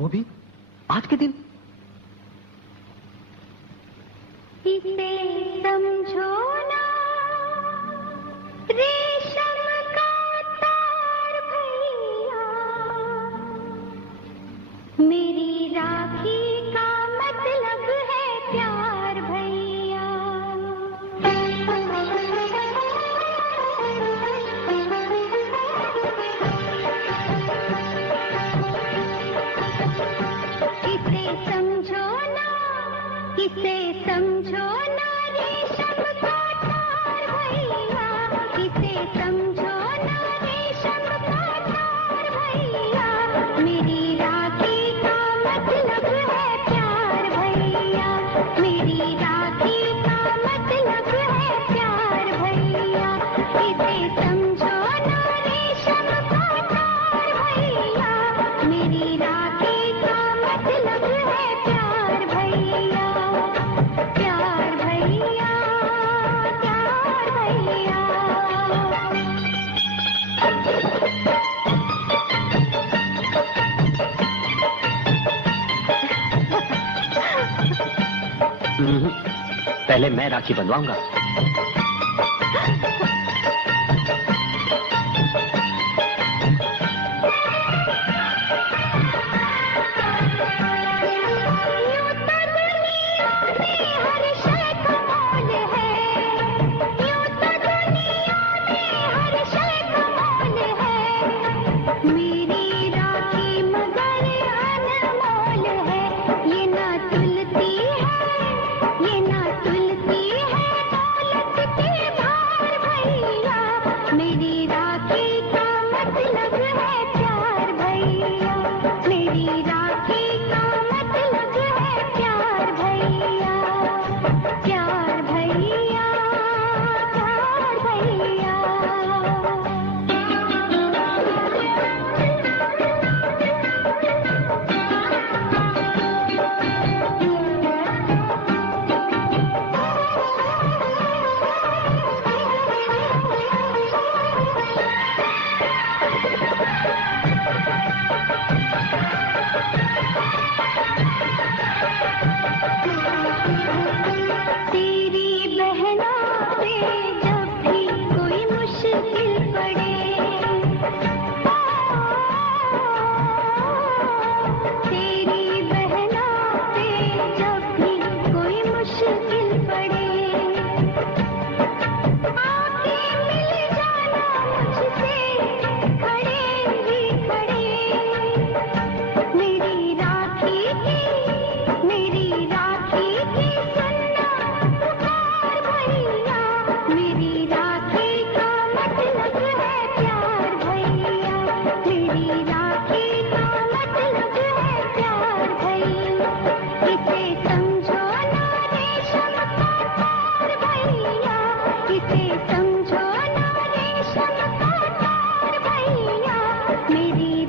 वो भी आज के दिन। इसे समझो ना रेशम का तार भैया, मेरी राखी का मतलब है प्यार भैया। इसे समझो ना, इसे समझो ना रेशम का तार भैया, इसे समझो ना रेशम का तार भैया, मेरी राखी का मतलब है प्यार भैया, मेरी राखी का मतलब है प्यार भैया। इसे समझो ना रेशम का तार भैया, मेरी राखी का मतलब है प्यार भैया, प्यार भैया, प्यार भैया। पहले मैं राखी बनवाऊंगा। मेरी